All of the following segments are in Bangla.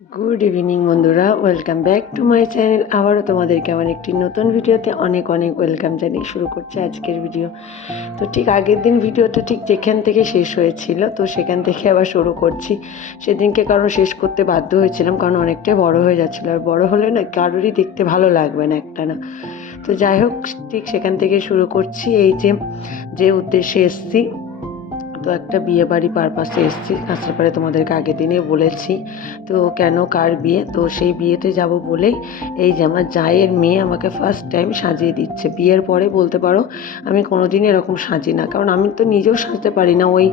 গুড ইভিনিং বন্ধুরা। Welcome back to my channel আবারও তোমাদেরকে আমার একটি নতুন ভিডিওতে অনেক অনেক ওয়েলকাম জানিয়ে শুরু করছে আজকের ভিডিও তো ঠিক আগের দিন ভিডিওটা ঠিক যেখান থেকে শেষ হয়েছিল, তো সেখান থেকে আবার শুরু করছি। সেদিনকে কারণ শেষ করতে বাধ্য হয়েছিলাম, কারণ অনেকটাই বড় হয়ে যাচ্ছিল। আর বড় হলে না কারোরই দেখতে ভালো লাগবে না একটা না। তো যাই হোক, ঠিক সেখান থেকে শুরু করছি। এই যে যে উদ্দেশ্যে এসছি তো একটা বিয়ে বাড়ি পারপাসে এসেছি কাঁচরাপাড়ে তোমাদেরকে আগের দিনে বলেছি। তো কেন, কার বিয়ে? তো সেই বিয়েতে যাব বলেই এই যে আমার জায়ের মেয়ে আমাকে ফার্স্ট টাইম সাজিয়ে দিচ্ছে। বিয়ের পরে বলতে পারো, আমি কোনোদিন এরকম সাজি না। কারণ আমি তো নিজেও সাজতে পারি না। ওই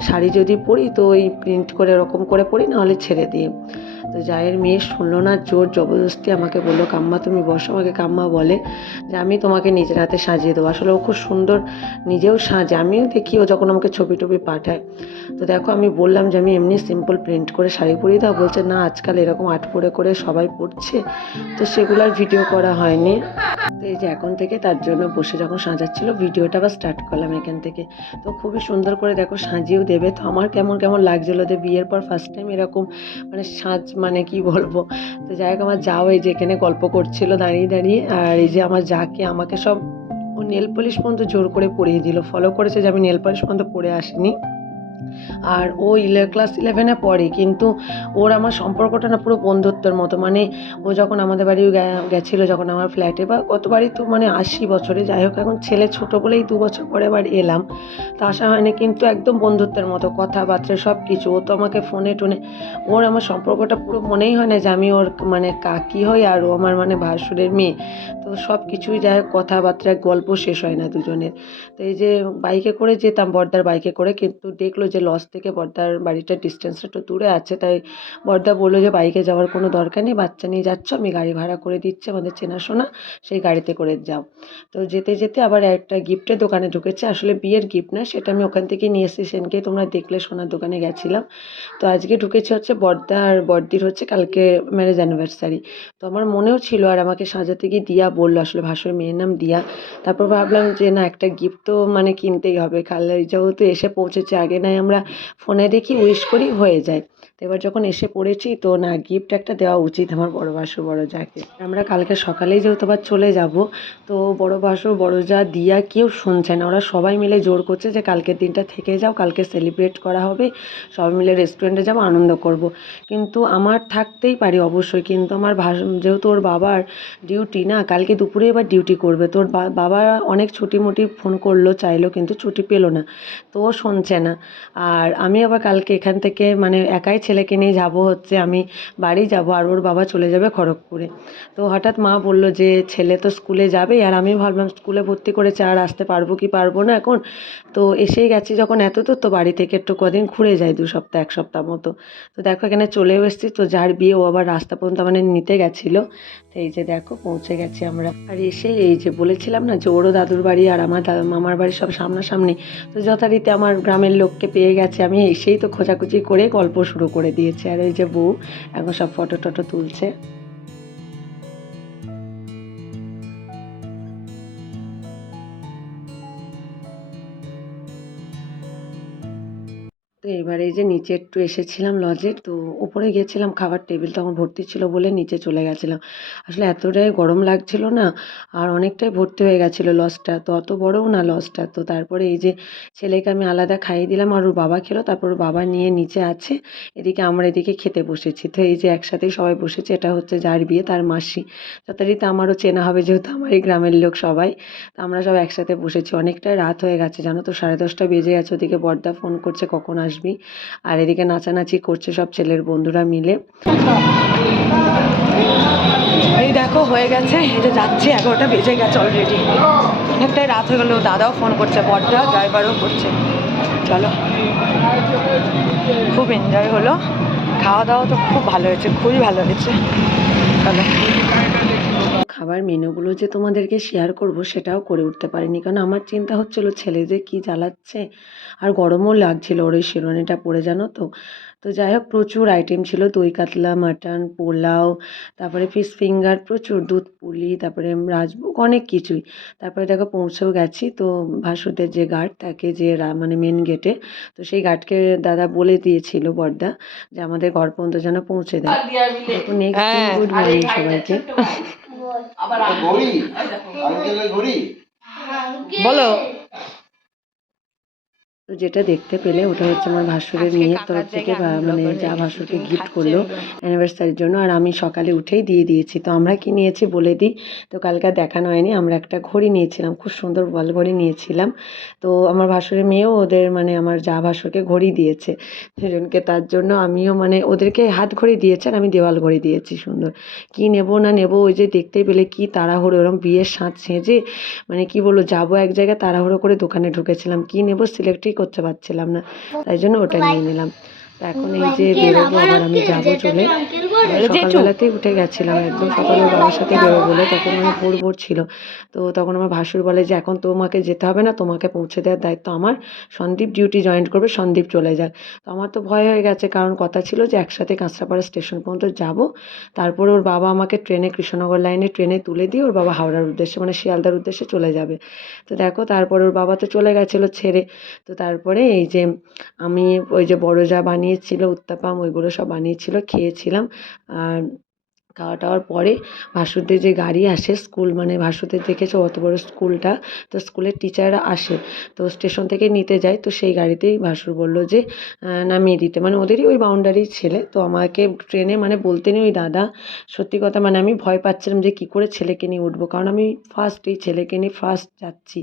শাড়ি যদি পরি, তো ওই প্রিন্ট করে, এরকম করে পরি নাহলে ছেড়ে দিয়ে তো জায়ের মেয়ে শুনলো না, জোর জবরদস্তি আমাকে বলল, কাম্মা, তুমি বসো। আমাকে কাম্মা বলে যে, আমি তোমাকে নিজের হাতে সাজিয়ে দেবো। আসলে ও খুব সুন্দর নিজেও সাজে, আমিও দেখি ও যখন আমাকে ছবি টবি পাঠায়। তো দেখো, আমি বললাম যে, আমি এমনি সিম্পল প্রিন্ট করে শাড়ি পরিয়ে দাও। বলছে, না, আজকাল এরকম আর্ট পরে করে সবাই পড়ছে তো সেগুলোর ভিডিও করা হয়নি। তো এই যে এখন থেকে তার জন্য বসে যখন সাজাচ্ছিল ভিডিওটা আবার স্টার্ট করলাম এখান থেকে। তো খুবই সুন্দর করে দেখো, সাজিয়েও দেবে। তো আমার কেমন কেমন লাগছিল যে, বিয়ের পর ফার্স্ট টাইম এরকম মানে সাজ মানে কি বলব? তো যাই হোক, আমার যাও এই যে এখানে গল্প করছিল দাঁড়িয়ে দাঁড়িয়ে। আর এই যে আমার যাকে, আমাকে সব ও নেল পলিশ পর্যন্ত জোর করে পরিয়ে দিল। ফলো করেছে যে আমি নেল পলিশ পর্যন্ত পরে আসিনি। আর ও ইলে ক্লাস ইলেভেনে পড়ে, কিন্তু ওর আমার সম্পর্কটা না পুরো বন্ধুত্বের মতো। মানে ও যখন আমাদের বাড়ি গে- গেছিল, যখন আমার ফ্ল্যাটে বা কতবারই তো মানে আশি বছরে, যাই হোক, এখন ছেলে ছোটো বলেই দু বছর পরে আবার এলাম। তা আসা হয়নি, কিন্তু একদম বন্ধুত্বের মতো, কথাবার্তা সব কিছু ও তো আমাকে ফোনে টোনে, ওর আমার সম্পর্কটা পুরো মনেই হয় না যে আমি ওর মানে কাকি হই, আর ও আমার মানে ভাসুরের মেয়ে। তো সব কিছুই যাই হোক, কথাবার্তা, গল্প শেষ হয় না দুজনের। তো এই যে বাইকে করে যেতাম, বর্দার বাইকে করে, কিন্তু দেখল যে লস থেকে বর্দার বাড়িটার ডিস্টেন্সটা একটু দূরে আছে, তাই বর্দা বলল যে বাইকে যাওয়ার কোনো দরকার নেই, বাচ্চা নিয়ে যাচ্ছ, আমি গাড়ি ভাড়া করে দিচ্ছি, আমাদের চেনাশোনা, সেই গাড়িতে করে যাও। তো যেতে যেতে আবার একটা গিফটের দোকানে ঢুকেছে, আসলে বিয়ের গিফট না, সেটা আমি ওখান থেকে নিয়ে এসেছি, সেনকে তোমরা দেখলে সোনার দোকানে গেছিলাম। তো আজকে ঢুকেছে হচ্ছে বর্দা আর বর্দির হচ্ছে কালকে ম্যারেজ অ্যানিভার্সারি তো আমার মনেও ছিল, আর আমাকে সাজাতে গিয়ে দিয়া বলল, আসলে ভাসুর মেয়ের নাম দিয়া। তারপর ভাবলাম যে না, একটা গিফট তো মানে কিনতেই হবে কালার যেহেতু এসে পৌঁছেছে, আগে নাই আমরা ফোনে দেখি উইশ করি হয়ে যায়। তো এবার যখন এসে পড়েছি, তো না গিফট একটা দেওয়া উচিত আমার বড় বাসু বড় যাকে। আমরা কালকে সকালেই যেহেতু আবার চলে যাব, তো বড় বাসু বড় যা দিয়া কেউ শুনছে না। ওরা সবাই মিলে জোর করছে যে কালকের দিনটা থেকে যাও, কালকে সেলিব্রেট করা হবে, সবাই মিলে রেস্টুরেন্টে যাব, আনন্দ করব। কিন্তু আমার থাকতেই পারি অবশ্যই, কিন্তু আমার ভাস, যেহেতু ওর বাবার ডিউটি না, কালকে দুপুরে এবার ডিউটি করবে। তোর বাবা অনেক ছুটি মুটি ফোন করল, চাইলো, কিন্তু ছুটি পেল না। তো ও শুনছে না। আর আমি আবার কালকে এখান থেকে মানে একাই ছেলেকে নিয়ে যাব হচ্ছে, আমি বাড়ি যাব আর ওর বাবা চলে যাবে খড়গপুরে। তো হঠাৎ মা বলল যে, ছেলে তো স্কুলে যাবে আর আমি ভাবলাম, স্কুলে ভর্তি করেছে, আর আসতে পারব কি পারব না এখন? তো এসেই গেছি যখন এত দূর, তো বাড়ি থেকে একটু কদিন ঘুরে যাই, দু সপ্তাহ, এক সপ্তাহ মতো। তো দেখো এখানে চলে এসেছি। তো যার বিয়ে ও আবার রাস্তা পর্যন্ত মানে নিতে গেছিল। তো এই যে দেখো, পৌঁছে গেছি আমরা। আর এসে এই যে বলেছিলাম না যে ওরও দাদুর বাড়ি আর আমার মামার বাড়ি সব সামনাসামনি। তো যথারীতি আমার গ্রামের লোককে পেয়ে গেছে আমি। এসেই তো খোঁজাখুঁজি করে গল্প শুরু করে দিয়েছি। আর ওই যে বউ, এখন সব ফটো টটো তুলছে। তো এবারে এই যে নিচে একটু এসেছিলাম লজে তো উপরে গিয়েছিলাম, খাবার টেবিল তখন ভর্তি ছিল বলে নিচে চলে গেছিলাম। আসলে এতটাই গরম লাগছিল না, আর অনেকটাই ভর্তি হয়ে গেছিল লজটা তো অত বড়ও না লজটা তো তারপরে এই যে ছেলেকে আমি আলাদা খাইয়ে দিলাম, আর ওর বাবা খেলো, তারপর ওর বাবা নিয়ে নিচে আছে, এদিকে আমরা এদিকে খেতে বসেছি। তো এই যে একসাথেই সবাই বসেছি, এটা হচ্ছে যার বিয়ে, তার মাসি। যথারীতি আমারও চেনা হবে যেহেতু আমার এই গ্রামের লোক সবাই, তো আমরা সব একসাথে বসেছি। অনেকটাই রাত হয়ে গেছে, জানো তো, সাড়ে দশটা বেজে গেছে, ওদিকে বর্দা ফোন করছে, কখন আসবি? আর এদিকে নাচানাচি করছে সব ছেলের বন্ধুরা মিলে। এই দেখো, হয়ে গেছে। এই যে যাচ্ছে, এগারোটা বেজে গেছে অলরেডি অনেকটাই রাত হয়ে গেলো, দাদাও ফোন করছে বড়দা ড্রাইভারও করছে। চলো। খুব এনজয় হলো। খাওয়া দাওয়া তো খুব ভালো হয়েছে, খুবই ভালো হয়েছে। চলো। খাবার মেনুগুলো যে তোমাদেরকে শেয়ার করব সেটাও করে উঠতে পারিনি। কারণ আমার চিন্তা হচ্ছিল ছেলে যে কী জ্বালাচ্ছে আর গরমও লাগছিল ওর ওই শিরোনিটা পরে জানো তো? তো যাই হোক প্রচুর আইটেম ছিল দই কাতলা মাটন পোলাও তারপরে ফিশ ফিঙ্গার প্রচুর দুধ পুলি তারপরে রাজভোগ অনেক কিছুই। তারপরে দেখো পৌঁছেও গেছি তো ভাসুদের যে গার্ড থাকে যে রা- মানে মেন গেটে তো সেই গার্ডকে দাদা বলে দিয়েছিল বর্দা যে আমাদের ঘর পর্যন্ত যেন পৌঁছে দেয়। তো নেক্সট দিন গুড মর্নিং সবাইকে। ঘড়ি? আঙ্কেলের ঘড়ি? বলো। তো যেটা দেখতে পেলে ওটা হচ্ছে আমার ভাসুরের মেয়ের তরফ থেকে মানে যা ভাসুরকে গিফট করল অ্যানিভার্সারির জন্য আর আমি সকালে উঠেই দিয়ে দিয়েছি। তো আমরা কি নিয়েছি বলে দিই? তো কালকে দেখানো হয়নি আমরা একটা ঘড়ি নিয়েছিলাম খুব সুন্দর বল ঘড়ি নিয়েছিলাম। তো আমার ভাসুরের মেয়েও ওদের মানে আমার যা ভাসুরকে ঘড়ি দিয়েছে সেজনকে তার জন্য আমিও মানে ওদেরকে হাত ঘড়ি দিয়েছে আর আমি দেওয়াল ঘড়ি দিয়েছি সুন্দর। কি নেব না নেব ওই যে দেখতে পেলে কি তাড়াহুড়ো ওরম বিয়ের সাঁত সেঁজে মানে কি বলব যাব এক জায়গায় তাড়াহুড়ো করে দোকানে ঢুকেছিলাম। কি নেব সিলেক্টই করতে পারছিলাম না তাই জন্য ওটা নিয়ে নিলাম। এখন এই যে বেরোবো আবার আমি যাব চলে। সকালবেলাতেই উঠে গেছিলাম একদম সকালে বাবার সাথে বেরোবো বলে। তখন মানে ভোর ভোর ছিল। তো তখন আমার ভাসুর বলে যে এখন তোমাকে যেতে হবে না তোমাকে পৌঁছে দেওয়ার দায়িত্ব আমার। সন্দীপ ডিউটি জয়েন করবে সন্দীপ চলে যাক। তো আমার তো ভয় হয়ে গেছে কারণ কথা ছিল যে একসাথে কাঁচরাপাড়া স্টেশন পর্যন্ত যাব। তারপরে ওর বাবা আমাকে ট্রেনে কৃষ্ণনগর লাইনে ট্রেনে তুলে দিয়ে ওর বাবা হাওড়ার উদ্দেশ্যে মানে শিয়ালদার উদ্দেশ্যে চলে যাবে। তো দেখো তারপরে ওর বাবা তো চলে গেছিল ছেড়ে। তো তারপরে এই যে আমি ওই যে বড় যা বানিয়েছিল উত্তাপাম ওইগুলো সব বানিয়েছিল খেয়েছিলাম। আর খাওয়া টাওয়ার পরে ভাসুরদের যে গাড়ি আসে স্কুল মানে ভাসুরদের দেখেছ অত বড় স্কুলটা? তো স্কুলের টিচাররা আসে, তো স্টেশন থেকে নিতে যায়, তো সেই গাড়িতেই ভাসুর বলল যে নামিয়ে দিতে। মানে ওদেরই ওই বাউন্ডারির ছেলে, তো আমাকে ট্রেনে মানে বলতে নেই ওই দাদা। সত্যি কথা মানে আমি ভয় পাচ্ছিলাম যে কী করে ছেলেকে নিয়ে উঠবো, কারণ আমি ফার্স্ট এই ছেলেকে নিয়ে ফার্স্ট যাচ্ছি।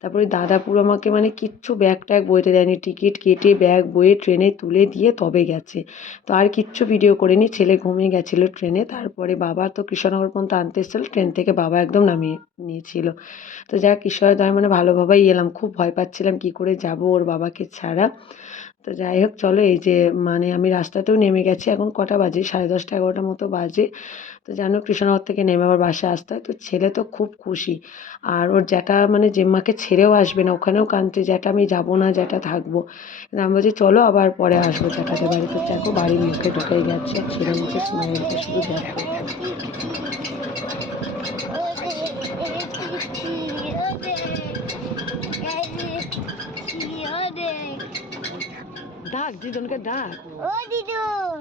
তারপরে দাদা পুরো আমাকে মানে কিচ্ছু ব্যাগ ট্যাগ বইতে দেয়নি টিকিট কেটে ব্যাগ বয়ে ট্রেনে তুলে দিয়ে তবে গেছে। তো আর কিচ্ছু ভিডিও করিনি, ছেলে ঘুমিয়ে গেছিল ট্রেনে, তারপরে বাবা তো কৃষ্ণনগর পর্যন্ত আনতে এসেছিল ট্রেন থেকে বাবা একদম নামিয়ে নিয়েছিল। তো যা কিশোরদয় মানে ভালোভাবেই এলাম, খুব ভয় পাচ্ছিলাম কি করে যাব ওর বাবাকে ছাড়া। তো যাই হোক চলো এই যে মানে আমি রাস্তাতেও নেমে গেছি। এখন কটা বাজে? সাড়ে দশটা, এগারোটার মতো বাজে। তো জানো, কৃষ্ণনগর থেকে নেমে আবার বাসায় আসতে হয়। তো ছেলে তো খুব খুশি। আর ওর জ্যাঠা মানে জেম্মাকে ছেড়েও আসবে না। ওখানেও কাঁদছে, জ্যাঠা, আমি যাব না, জ্যাঠা থাকব। কিন্তু আমি বলছি, চলো আবার পরে আসব জ্যাঠাদের বাড়িতে। দেখো, বাড়ির মুখে ঢুকে গেছে। আর ছেলে মুখে স্মাইলটা শুধু দেখো ডাক দিদনকে ডাক। ও দিদুন।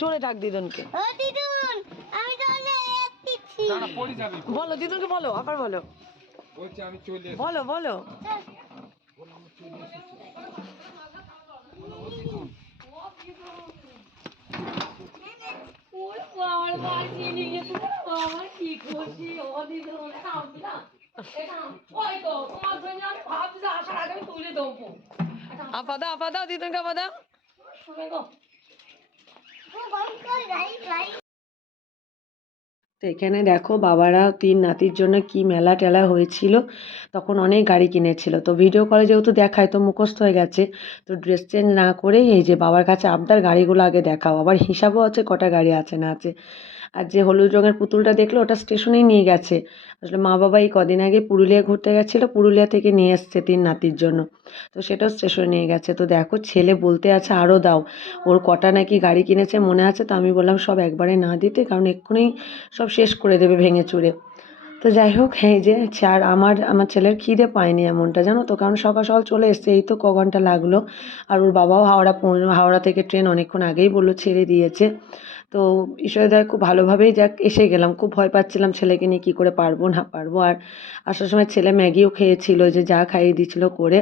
চলে ডাক দিদনকে। ও দিদুন আমি চলে যাচ্ছি বলো দিদনকে বলো আবার বলো। বলছি আমি চলে বলো বলো। তো এখানে দেখো বাবারা তিন নাতির জন্য কি মেলা টেলা হয়েছিল, তখন অনেক গাড়ি কিনেছিল। তো ভিডিও কলে যেহেতু দেখায়, তো মুখস্থ হয়ে গেছে। তো ড্রেস চেঞ্জ না করেই এই যে বাবার কাছে আবদার গাড়িগুলো আগে দেখাও। আবার হিসাবও আছে কটা গাড়ি আছে না আছে। আর যে হলুদ রঙের পুতুলটা দেখল, ওটা স্টেশনেই নিয়ে গেছে। আসলে মা বাবা এই কদিন আগে পুরুলিয়া ঘুরতে গেছিল, পুরুলিয়া থেকে নিয়ে এসছে তিন নাতির জন্য। তো সেটাও স্টেশনে নিয়ে গেছে। তো দেখো, ছেলে বলতে আছে আরও দাও। ওর কটা নাকি গাড়ি কিনেছে, মনে আছে? তো আমি বললাম, সব একবারে না দিতে, কারণ এক্ষুনি সব শেষ করে দেবে ভেঙে চুরে। তো যাই হোক, এই যে চার আমার আমার ছেলের খিদে পায়নি এমনটা, জানো তো? কারণ সকাল সকাল চলে এসছে, এই তো ক ঘণ্টা লাগল। আর ওর বাবাও হাওড়া হাওড়া থেকে ট্রেন অনেকক্ষণ আগেই বলল ছেড়ে দিয়েছে। তো ঈশ্বরদায় খুব ভালোভাবেই যাক, এসে গেলাম। খুব ভয় পাচ্ছিলাম ছেলেকে নিয়ে কী করে পারব, না পারব। আর আসার সময় ছেলে ম্যাগিও খেয়েছিল, যে যা খাইয়ে দিয়েছিল করে।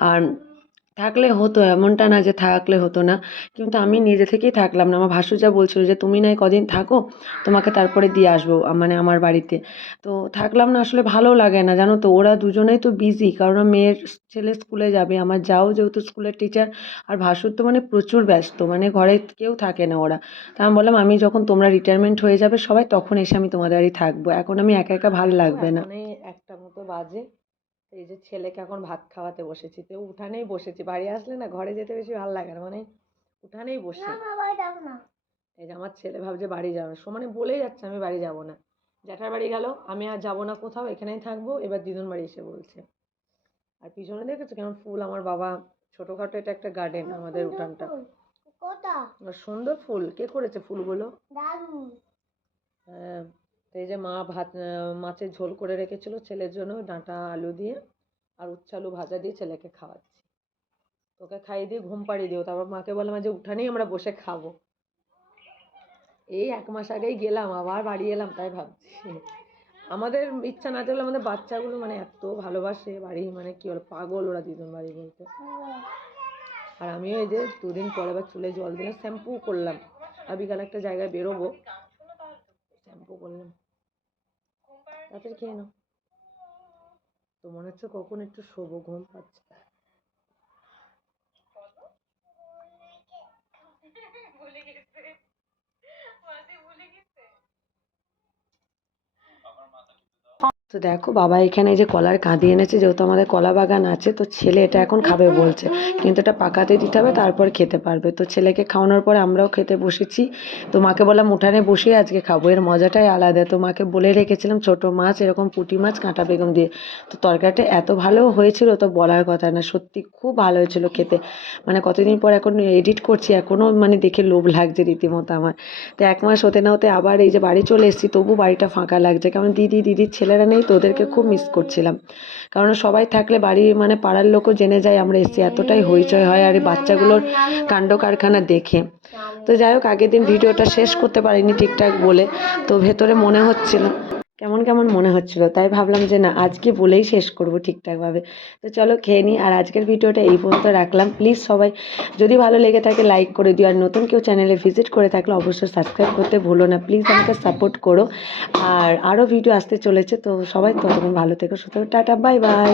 আর থাকলে হতো, এমনটা না যে থাকলে হতো না। কিন্তু আমি নিজে থেকেই থাকলাম না। আমার ভাসুজা বলছিল যে, তুমি নয় কদিন থাকো, তোমাকে তারপরে দিয়ে আসব মানে আমার বাড়িতে। তো থাকলাম না, আসলে ভালো লাগে না, জানো তো? ওরা দুজনেই তো বিজি কারণ মেয়ের ছেলে স্কুলে যাবে। আমার যাও যেহেতু স্কুলের টিচার আর ভাসুর তো মানে প্রচুর ব্যস্ত মানে ঘরে কেউ থাকে না ওরা। তা আমি বললাম, আমি যখন তোমরা রিটায়ারমেন্ট হয়ে যাবে, সবাই তখন এসে আমি তোমাদের বাড়ি থাকব। এখন আমি একা একা ভালো লাগবে না। একটা মতো বাজে। এই যে ছেলেকে এখন ভাত খাওয়াতে বসেছি তো উঠানেই বসেছি। বাড়ি আসলে না ঘরে যেতে বেশি ভালো লাগে না মানে উঠানেই বসি। না না এই যে আমার ছেলে ভাবছে বাড়ি যাবে সমানে বলেই যাচ্ছে আমি বাড়ি যাব না। জ্যাঠার বাড়ি গেল আমি আর যাব না কোথাও এখানেই থাকব। এবার দিদুন বাড়ি এসে বলছে। আর পিছনে দেখেছ কেমন ফুল? আমার বাবা ছোটোখাটো এটা একটা গার্ডেন আমাদের উঠানটা। সুন্দর ফুল। কে করেছে ফুলগুলো? হ্যাঁ তো এই যে মা ভাত মাছের ঝোল করে রেখেছিল ছেলের জন্য ডাঁটা, আলু দিয়ে আর উচ্ছে আলু ভাজা দিয়ে ছেলেকে খাওয়াচ্ছি। তোকে খাইয়ে দিয়ে ঘুম পাড়িয়ে দিও। তারপর মাকে বললাম যে উঠানেই আমরা বসে খাব। এই এক মাস আগেই গেলাম, আবার বাড়ি এলাম, তাই ভাবছি। আমাদের ইচ্ছা না থাকলে আমাদের বাচ্চাগুলো মানে এত ভালোবাসে বাড়ি মানে কি বল, পাগল ওরা দুজন বাড়ি বলতে। আর আমিও এই যে দুদিন পরে আবার চুলে জল দিলাম শ্যাম্পু করলাম। আর বিকালে একটা জায়গায় বেরোবো শ্যাম্পু তাদের তাড়াতাড়ি খেয়ে নাও। তো মনে হচ্ছে কখন একটু শোবো ঘুম পাচ্ছে। তো দেখো, বাবা এখানে যে কলার কাঁদি এনেছে, যেহেতু আমাদের কলা বাগান আছে, তো ছেলে এটা এখন খাবে বলছে। কিন্তু এটা পাকাতে দিতে হবে, তারপর খেতে পারবে। তো ছেলেকে খাওয়ানোর পরে আমরাও খেতে বসেছি। তো মাকে বললাম, উঠানে বসেই আজকে খাব, এর মজাটাই আলাদা। তো মাকে বলে রেখেছিলাম, ছোট মাছ, এরকম পুঁটি মাছ, কাঁটা বেগম দিয়ে। তো তরকারিটা এত ভালো হয়েছিল, তো বলার কথা না, সত্যি খুব ভালো হয়েছিল খেতে। মানে কতদিন পর এখন এডিট করছি এখনও মানে দেখে লোভ লাগছে রীতিমতো আমার। তো এক মাস হতে না হতে আবার এই যে বাড়ি চলে এসেছি, তবু বাড়িটা ফাঁকা লাগছে। কারণ দিদি, দিদির ছেলেরা নেই তো ওদেরকে খুব মিস করছিলাম। কারণ সবাই থাকলে বাড়ি মানে পাড়ার লোকও জেনে যায় আমরা এসে এতটাই হইচই হয় আর এই বাচ্চাগুলোর কাণ্ড কারখানা দেখে। তো যাই হোক, আগের দিন ভিডিওটা শেষ করতে পারিনি ঠিকঠাক বলে, তো ভেতরে মনে হচ্ছিল। কেমন কেমন মনে হচ্ছিল? তাই ভাবলাম যে না, আজকে বলেই শেষ করব ঠিকঠাকভাবে। তো চলো খেয়ে নিই আর আজকের ভিডিওটা এই পর্যন্ত রাখলাম। প্লিজ সবাই যদি ভালো লেগে থাকে লাইক করে দিও। আর নতুন কেউ চ্যানেলে ভিজিট করে থাকলে অবশ্যই সাবস্ক্রাইব করতে ভুলো না। প্লিজ আমাকে সাপোর্ট করো। আর আরও ভিডিও আসতে চলেছে, তো সবাই ততক্ষণ ভালো থেকো সুতরাং টাটা বাই বাই